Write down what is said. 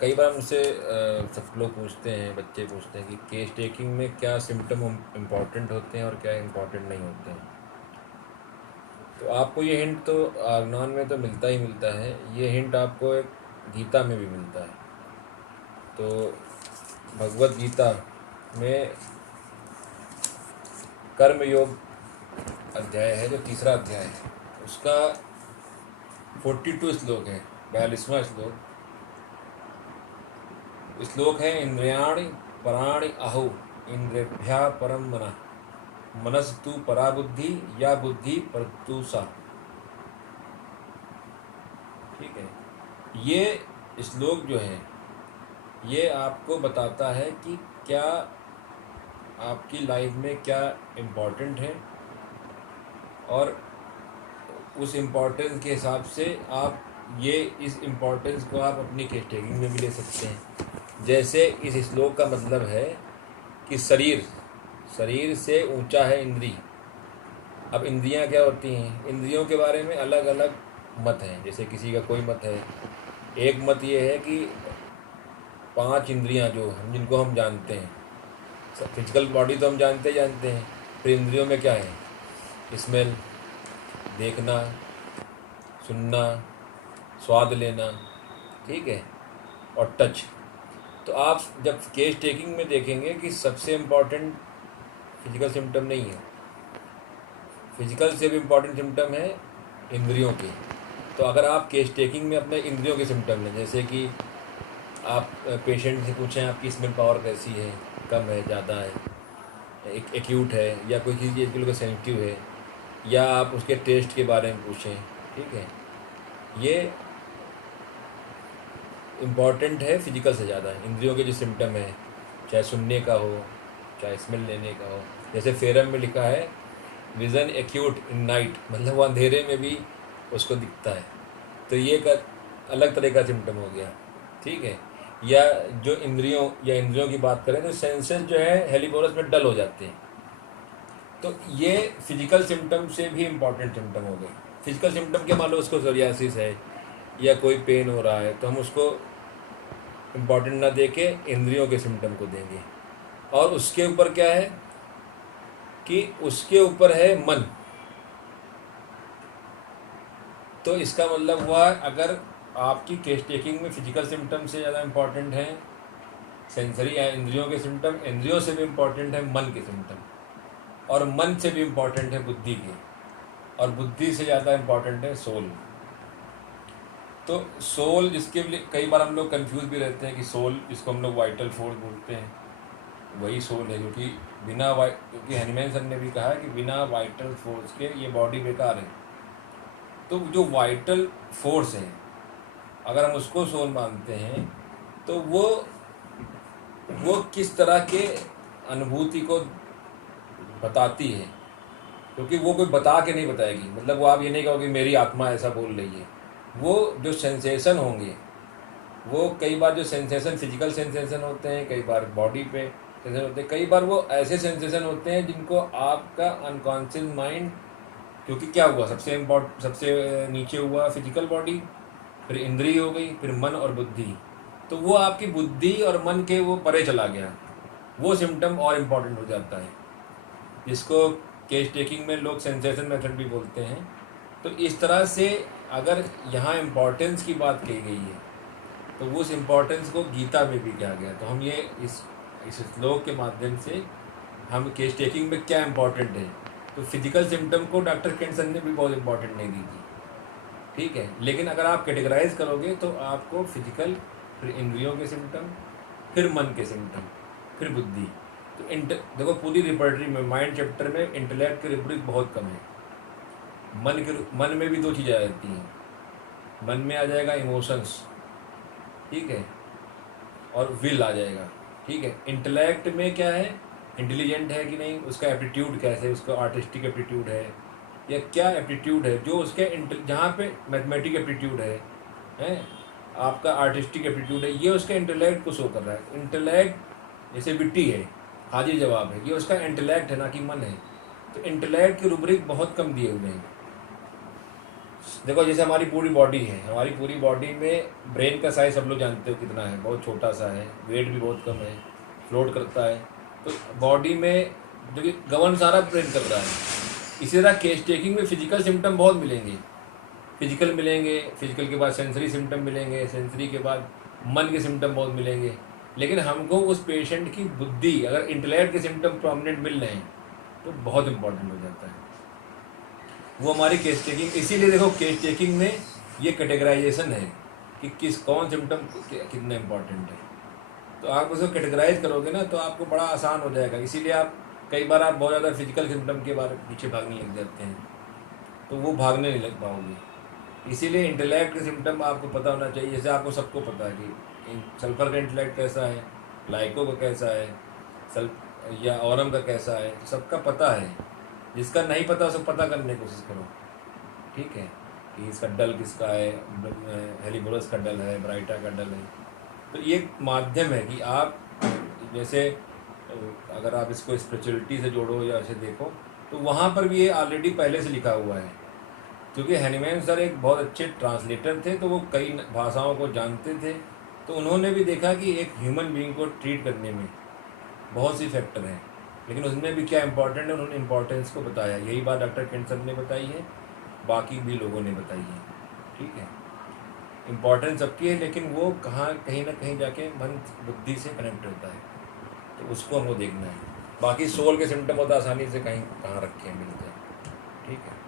कई बार हमसे सब लोग पूछते हैं, बच्चे पूछते हैं कि केस टेकिंग में क्या सिम्टम इम्पॉर्टेंट होते हैं और क्या इम्पॉर्टेंट नहीं होते हैं। तो आपको ये हिंट तो आगनान में तो मिलता ही मिलता है, ये हिंट आपको एक गीता में भी मिलता है। तो भगवत गीता में कर्म योग अध्याय है, जो तीसरा अध्याय है, उसका 42 श्लोक है, 42वां श्लोक है। इंद्रियाणि पराणि आहु इंद्रिभ्या परम मनः मनस्तु परा बुद्धि या बुद्धि परतु सा। ठीक है, ये श्लोक जो है ये आपको बताता है कि क्या आपकी लाइफ में क्या इम्पोर्टेंट है, और उस इम्पोर्टेंस के हिसाब से आप ये इस इम्पोर्टेंस को आप अपनी केस टेकिंग में भी ले सकते हैं। जैसे इस श्लोक का मतलब है कि शरीर से ऊंचा है इंद्री। अब इंद्रियां क्या होती हैं, इंद्रियों के बारे में अलग अलग मत हैं। जैसे किसी का कोई मत है, एक मत ये है कि 5 इंद्रियां जो हम जिनको हम जानते हैं, फिजिकल बॉडी तो हम जानते हैं, फिर इंद्रियों में क्या है, स्मेल, देखना, सुनना, स्वाद लेना, ठीक है, और टच। तो आप जब केस टेकिंग में देखेंगे कि सबसे इम्पॉर्टेंट फिजिकल सिम्टम नहीं है, फिजिकल से भी इम्पॉर्टेंट सिम्टम है इंद्रियों के। तो अगर आप केस टेकिंग में अपने इंद्रियों के सिम्टम लें, जैसे कि आप पेशेंट से पूछें आपकी स्मेल पावर कैसी है, कम है, ज़्यादा है, एक्यूट है, या कोई चीज़ के लिए सेंसिटिव है, या आप उसके टेस्ट के बारे में पूछें, ठीक है, ये इम्पॉर्टेंट है फिजिकल से ज़्यादा। इंद्रियों के जो सिम्टम है, चाहे सुनने का हो, चाहे स्मेल लेने का हो। जैसे फेरम में लिखा है विज़न एक्यूट इन नाइट, मतलब वो अंधेरे में भी उसको दिखता है। तो ये एक अलग तरह का सिम्टम हो गया, ठीक है। या जो इंद्रियों की बात करें तो सेंसेस जो है हेलिबोरस में डल हो जाते हैं। तो ये फिजिकल सिम्टम से भी इम्पॉर्टेंट सिम्टम हो गए। फिजिकल सिम्टम क्या, मान लो उसको सोरियासिस है या कोई पेन हो रहा है, तो हम उसको इम्पॉर्टेंट ना दे के इंद्रियों के सिम्टम को देंगे। और उसके ऊपर क्या है कि उसके ऊपर है मन। तो इसका मतलब हुआ, अगर आपकी केस टेकिंग में फिजिकल सिम्टम से ज़्यादा इम्पॉर्टेंट है सेंसरी या इंद्रियों के सिम्टम, इंद्रियों से भी इम्पॉर्टेंट है मन के सिम्टम, और मन से भी इम्पॉर्टेंट है बुद्धि के, और बुद्धि से ज़्यादा इम्पॉर्टेंट है सोल। तो सोल, जिसके लिए कई बार हम लोग कंफ्यूज भी रहते हैं कि सोल, इसको हम लोग वाइटल फोर्स बोलते हैं, वही सोल है। क्योंकि हनुमान सर ने भी कहा कि बिना वाइटल फोर्स के ये बॉडी बेकार है। तो जो वाइटल फोर्स है, अगर हम उसको सोल मानते हैं, तो वो किस तरह के अनुभूति को बताती है, क्योंकि वो कोई बता के नहीं बताएगी। मतलब वो आप ये नहीं कहोगे मेरी आत्मा ऐसा बोल रही है। वो जो सेंसेशन होंगे, वो कई बार जो सेंसेशन फिजिकल सेंसेशन होते हैं, कई बार बॉडी पे सेंसेशन होते हैं, कई बार वो ऐसे सेंसेशन होते हैं जिनको आपका अनकॉन्शियस माइंड, क्योंकि क्या हुआ, सबसे नीचे हुआ फिजिकल बॉडी, फिर इंद्रिय हो गई, फिर मन और बुद्धि। तो वो आपकी बुद्धि और मन के वो परे चला गया, वो सिम्टम और इम्पॉर्टेंट हो जाता है, जिसको केस टेकिंग में लोग सेंसेशन मेथड भी बोलते हैं। तो इस तरह से अगर यहाँ इम्पोर्टेंस की बात कही गई है, तो उस इम्पोर्टेंस को गीता में भी कहा गया। तो हम ये इस श्लोक के माध्यम से हम केस टेकिंग में क्या इम्पोर्टेंट है, तो फिजिकल सिम्टम को डॉक्टर केंटसन ने भी बहुत इम्पोर्टेंट नहीं दी थी, ठीक है। लेकिन अगर आप कैटेगराइज करोगे तो आपको फिजिकल, फिर इंद्रियों के सिम्टम, फिर मन के सिम्टम, फिर बुद्धि। तो देखो पूरी रिपर्टरी में, माइंड चैप्टर में इंटेलेक्ट की रिपर्टरी बहुत कम है। मन में भी 2 चीज़ें आ जाती हैं। मन में आ जाएगा इमोशंस, ठीक है, और विल आ जाएगा, ठीक है। इंटेलेक्ट में क्या है, इंटेलिजेंट है कि नहीं, उसका एप्टीट्यूड कैसे, उसका आर्टिस्टिक एप्टीट्यूड है या क्या एप्टीट्यूड है, जो उसके जहाँ पे मैथमेटिक एप्टीट्यूड है, आपका आर्टिस्टिक एप्टीट्यूड है, ये उसका इंटेलेक्ट को शो कर रहा है। इंटेलेक्ट जैसे बिट्टी है, हाजिर जवाब है, ये उसका इंटेलेक्ट है, ना कि मन है। तो इंटेलेक्ट की रूब्रिक बहुत कम दिए हुए हैं। देखो जैसे हमारी पूरी बॉडी है, हमारी पूरी बॉडी में ब्रेन का साइज सब लोग जानते हो कितना है, बहुत छोटा सा है, वेट भी बहुत कम है, फ्लोट करता है। तो बॉडी में देखिए गवर्न सारा ब्रेन कर रहा है। इसी तरह केस टेकिंग में फिजिकल सिम्टम बहुत मिलेंगे, फिजिकल मिलेंगे, फिजिकल के बाद सेंसरी सिम्टम मिलेंगे, सेंसरी के बाद मन के सिम्टम बहुत मिलेंगे। लेकिन हमको उस पेशेंट की बुद्धि, अगर इंटेलेक्ट के सिम्टम प्रोमिनेंट मिल रहे हैं तो बहुत इंपॉर्टेंट हो जाता है वो हमारी केस टेकिंग। इसीलिए देखो केस टेकिंग में ये कैटेगराइजेशन है कि किस कौन सिम्टम कितना इम्पोर्टेंट है। तो आप उसको कैटेगराइज करोगे ना तो आपको बड़ा आसान हो जाएगा। इसीलिए आप कई बार आप बहुत ज़्यादा फिजिकल सिम्टम के बारे पीछे भागने लग जाते हैं, तो वो भागने नहीं लग पाओगे। इसीलिए इंटेलेक्ट के सिम्टम आपको पता होना चाहिए। जैसे आपको सबको पता है कि सल्फर का इंटेलेक्ट कैसा है, लाइको का कैसा है, या औरम का कैसा है, सबका पता है। जिसका नहीं पता उसको पता करने की कोशिश करो, ठीक है, कि इसका डल किसका है, हेलिबोरस का डल है, ब्राइटा का डल है। तो ये एक माध्यम है कि आप जैसे अगर आप इसको स्पिरिचुअलिटी से जोड़ो या ऐसे देखो तो वहाँ पर भी ये ऑलरेडी पहले से लिखा हुआ है। क्योंकि हैनीमैन सर एक बहुत अच्छे ट्रांसलेटर थे, तो वो कई भाषाओं को जानते थे। तो उन्होंने भी देखा कि एक ह्यूमन बीइंग को ट्रीट करने में बहुत सी फैक्टर हैं, लेकिन उसमें भी क्या इंपॉर्टेंट है उन्होंने इंपॉर्टेंस को बताया। यही बात डॉक्टर केंट सर ने बताई है, बाकी भी लोगों ने बताई है, ठीक है। इम्पॉर्टेंस सबकी है, लेकिन वो कहाँ कहीं ना कहीं जाके मन बुद्धि से कनेक्ट होता है, तो उसको हमको देखना है। बाकी सोल के सिम्टम होता आसानी से कहीं कहाँ रखे हैं, मिलते हैं, ठीक है।